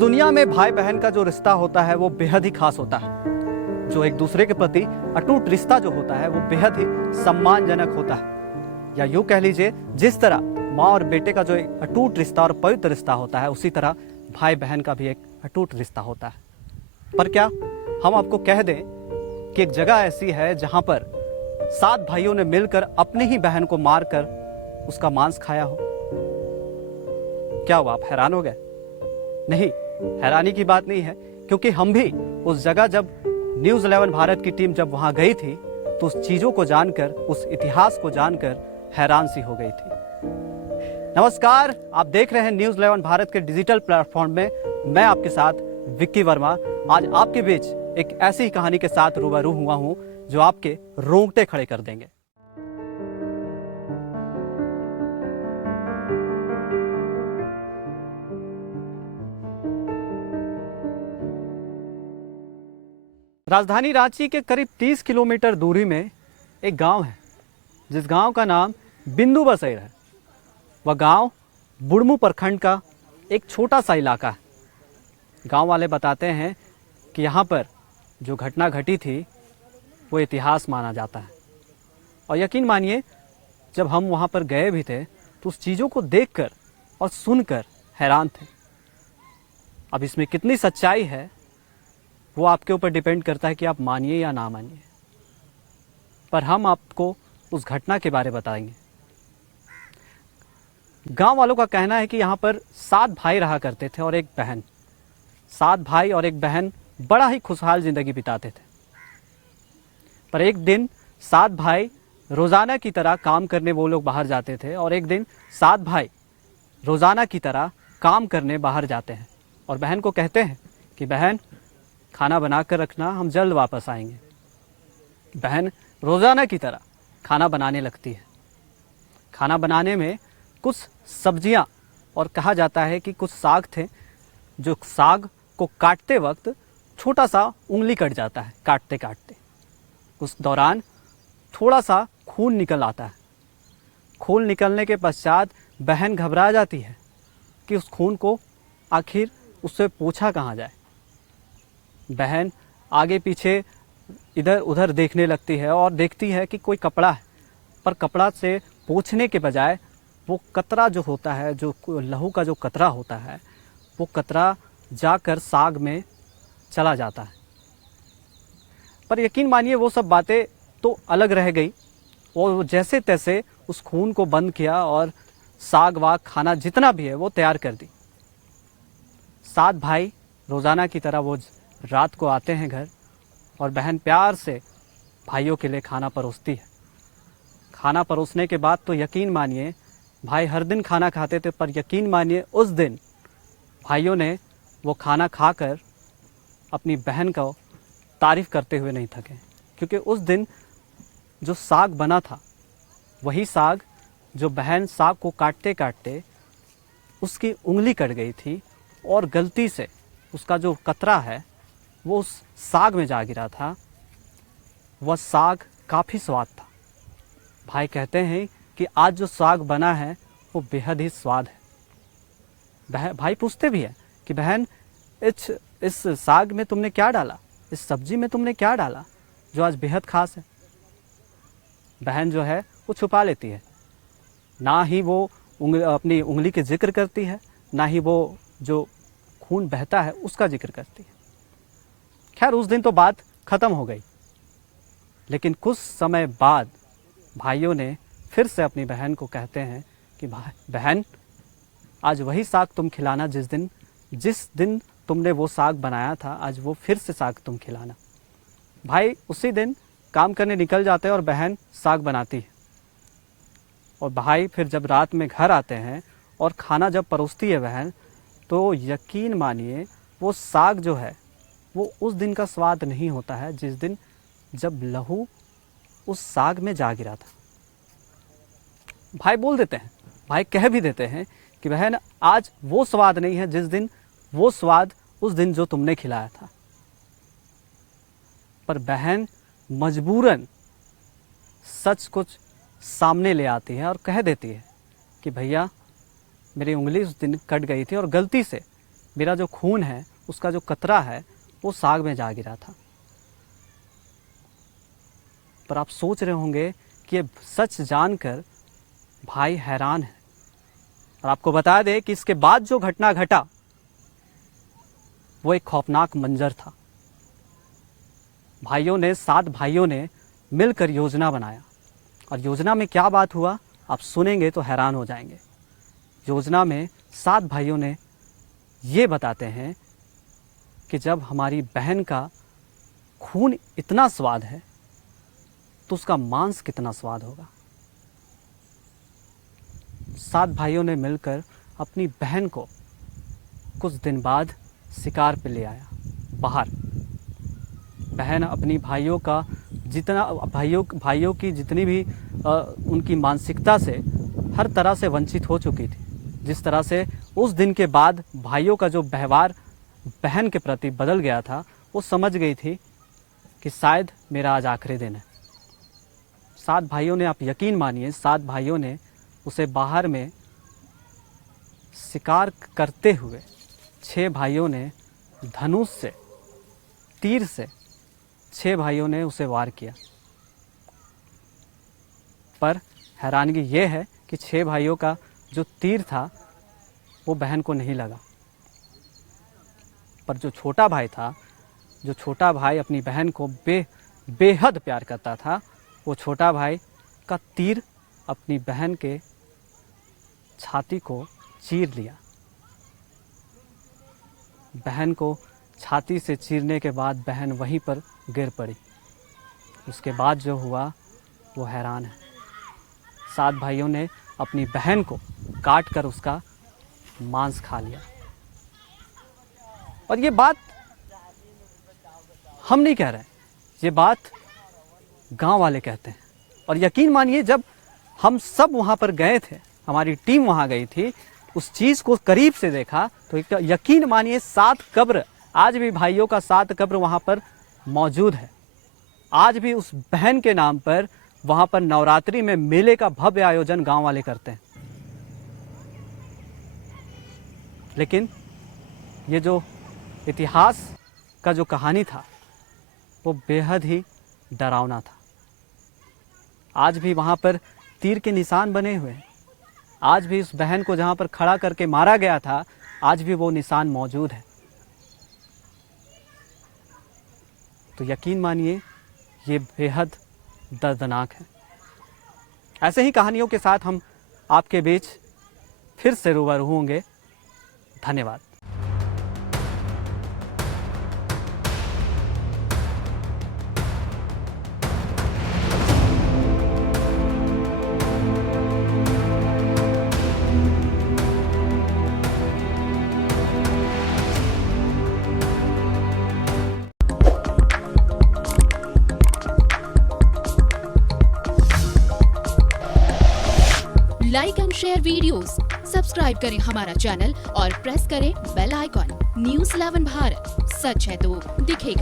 दुनिया में भाई बहन का जो रिश्ता होता है वो बेहद ही खास होता है। जो एक दूसरे के प्रति अटूट रिश्ता जो होता है वो बेहद ही सम्मानजनक होता है। या यूं कह लीजिए, जिस तरह माँ और बेटे का जो एक अटूट रिश्ता और पवित्र रिश्ता होता है, उसी तरह भाई बहन का भी एक अटूट रिश्ता होता है। पर क्या हम आपको कह दें कि एक जगह ऐसी है जहां पर 7 भाइयों ने मिलकर अपनी ही बहन को मारकर उसका मांस खाया हो? क्या हुआ, आप हैरान हो गए? नहीं, हैरानी की बात नहीं है, क्योंकि हम भी उस जगह जब न्यूज़ 11 भारत की टीम जब वहां गई थी तो उस चीजों को जानकर, उस इतिहास को जानकर हैरान सी हो गई थी। नमस्कार, आप देख रहे हैं न्यूज़ 11 भारत के डिजिटल प्लेटफॉर्म में। मैं आपके साथ विक्की वर्मा आज आपके बीच एक ऐसी ही कहानी के साथ रूबरू हुआ हूं जो आपके रोंगटे खड़े कर देंगे। राजधानी रांची के करीब 30 किलोमीटर दूरी में एक गांव है, जिस गांव का नाम बिंदु बसेर है। वह गांव बुढ़मू प्रखंड का एक छोटा सा इलाका है। गांव वाले बताते हैं कि यहाँ पर जो घटना घटी थी वो इतिहास माना जाता है। और यकीन मानिए, जब हम वहाँ पर गए भी थे तो उस चीज़ों को देखकर और सुनकर हैरान थे। अब इसमें कितनी सच्चाई है वो आपके ऊपर डिपेंड करता है कि आप मानिए या ना मानिए। पर हम आपको उस घटना के बारे बताएंगे। गांव वालों का कहना है कि यहाँ पर 7 भाई रहा करते थे और एक बहन। 7 भाई और एक बहन बड़ा ही खुशहाल जिंदगी बिताते थे। पर एक दिन 7 भाई रोजाना की तरह काम करने वो लोग बाहर जाते थे, और एक दिन 7 भाई रोजाना की तरह काम करने बाहर जाते हैं और बहन को कहते हैं कि बहन, खाना बना कर रखना, हम जल्द वापस आएंगे। बहन रोजाना की तरह खाना बनाने लगती है। खाना बनाने में कुछ सब्जियां और कहा जाता है कि कुछ साग थे, जो साग को काटते वक्त छोटा सा उंगली कट जाता है काटते काटते। उस दौरान थोड़ा सा खून निकल आता है। खून निकलने के पश्चात बहन घबरा जाती है कि उस खून को आखिर उससे पोंछा कहाँ जाए। बहन आगे पीछे इधर उधर देखने लगती है और देखती है कि कोई कपड़ा है, पर कपड़ा से पोंछने के बजाय वो कतरा जो होता है, जो लहू का जो कतरा होता है, वो कतरा जाकर साग में चला जाता है। पर यकीन मानिए, वो सब बातें तो अलग रह गई और वो जैसे तैसे उस खून को बंद किया और साग वाग खाना जितना भी है वो तैयार कर दी। 7 भाई रोज़ाना की तरह वो रात को आते हैं घर, और बहन प्यार से भाइयों के लिए खाना परोसती है। खाना परोसने के बाद तो यकीन मानिए, भाई हर दिन खाना खाते थे, पर यकीन मानिए उस दिन भाइयों ने वो खाना खाकर अपनी बहन का तारीफ़ करते हुए नहीं थके। क्योंकि उस दिन जो साग बना था, वही साग जो बहन साग को काटते काटते उसकी उंगली कट गई थी और गलती से उसका जो कतरा है वो उस साग में जा गिरा था। वह साग काफ़ी स्वाद था। भाई कहते हैं कि आज जो साग बना है वो बेहद ही स्वाद है। भाई पूछते भी है कि बहन, इस साग में तुमने क्या डाला, इस सब्जी में तुमने क्या डाला जो आज बेहद खास है? बहन जो है वो छुपा लेती है। ना ही वो अपनी उंगली के जिक्र करती है, ना ही वो जो खून बहता है उसका जिक्र करती है। खैर, उस दिन तो बात खत्म हो गई। लेकिन कुछ समय बाद भाइयों ने फिर से अपनी बहन को कहते हैं कि बहन, आज वही साग तुम खिलाना जिस दिन तुमने वो साग बनाया था, आज वो फिर से साग तुम खिलाना। भाई उसी दिन काम करने निकल जाते हैं और बहन साग बनाती है। और भाई फिर जब रात में घर आते हैं और खाना जब परोसती है बहन, तो यकीन मानिए वो साग जो है वो उस दिन का स्वाद नहीं होता है जिस दिन जब लहू उस साग में जा गिरा था। भाई बोल देते हैं, भाई कह भी देते हैं कि बहन, आज वो स्वाद नहीं है जिस दिन वो स्वाद उस दिन जो तुमने खिलाया था। पर बहन मजबूरन सच कुछ सामने ले आती है और कह देती है कि भैया, मेरी उंगली उस दिन कट गई थी और गलती से मेरा जो खून है उसका जो कतरा है वो साग में जा गिरा था। पर आप सोच रहे होंगे कि ये सच जानकर भाई हैरान है। और आपको बता दें कि इसके बाद जो घटना घटा वो एक खौफनाक मंजर था। सात भाइयों ने मिलकर योजना बनाया, और योजना में क्या बात हुआ आप सुनेंगे तो हैरान हो जाएंगे। योजना में 7 भाइयों ने ये बताते हैं कि जब हमारी बहन का खून इतना स्वाद है तो उसका मांस कितना स्वाद होगा। 7 भाइयों ने मिलकर अपनी बहन को कुछ दिन बाद शिकार पे ले आया बाहर। बहन अपनी भाइयों की जितनी भी उनकी मानसिकता से हर तरह से वंचित हो चुकी थी। जिस तरह से उस दिन के बाद भाइयों का जो व्यवहार बहन के प्रति बदल गया था, वो समझ गई थी कि शायद मेरा आज आखिरी दिन है। 7 भाइयों ने, आप यकीन मानिए, 7 भाइयों ने उसे बाहर में शिकार करते हुए 6 भाइयों ने धनुष से, तीर से 6 भाइयों ने उसे वार किया। पर हैरानगी ये है कि 6 भाइयों का जो तीर था वो बहन को नहीं लगा। पर जो छोटा भाई था, जो छोटा भाई अपनी बहन को बेहद प्यार करता था, वो छोटा भाई का तीर अपनी बहन के छाती को चीर लिया। बहन को छाती से चीरने के बाद बहन वहीं पर गिर पड़ी। उसके बाद जो हुआ वो हैरान है। 7 भाइयों ने अपनी बहन को काट कर उसका मांस खा लिया। और ये बात हम नहीं कह रहे, ये बात गांव वाले कहते हैं। और यकीन मानिए, जब हम सब वहां पर गए थे, हमारी टीम वहां गई थी, उस चीज को करीब से देखा, तो यकीन मानिए 7 कब्र, आज भी भाइयों का 7 कब्र वहां पर मौजूद है। आज भी उस बहन के नाम पर वहां पर नवरात्रि में मेले का भव्य आयोजन गांव वाले करते हैं। लेकिन ये जो इतिहास का जो कहानी था वो बेहद ही डरावना था। आज भी वहां पर तीर के निशान बने हुए हैं। आज भी उस बहन को जहां पर खड़ा करके मारा गया था, आज भी वो निशान मौजूद है। तो यकीन मानिए ये बेहद दर्दनाक है। ऐसे ही कहानियों के साथ हम आपके बीच फिर से रूबरू होंगे। धन्यवाद। Like and share videos, subscribe करें हमारा चैनल और प्रेस करें बेल आइकॉन। न्यूज़ 11 भारत, सच है तो दिखेगा।